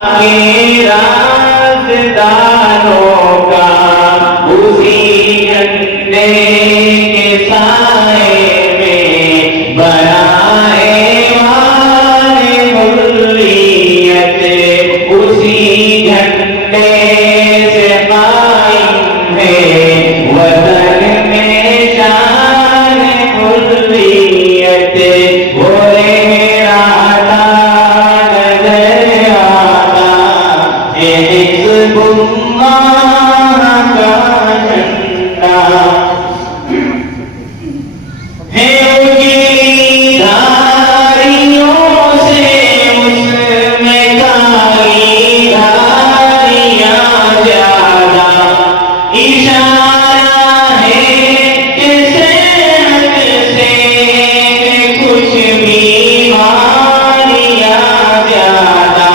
کے رازداروں کا اسی جھنڈے کے سائے میں بنائے والے حریت، اسی جھنڈے سے قائم ہے وطن میں شان حریت۔ بولے راتا نظر آتا ہے حزب اللہ کا جھنڈا، ہے ان کی دھاریوں سے اس میں کالی دھاریاں زیادہ، اشارہ ہے کہ صحت سے کچھ بیماریاں زیادہ،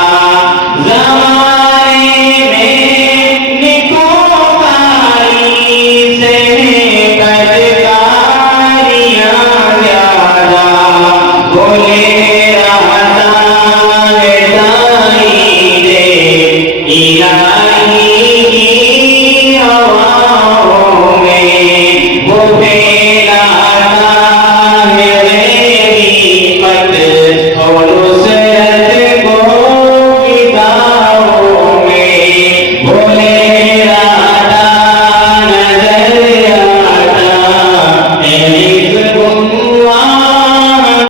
زمانے میں نکوکاری سے بدکاریاں زیادہ۔ بولے راتا ہے تائید الہی کی ہواؤں میں، وہ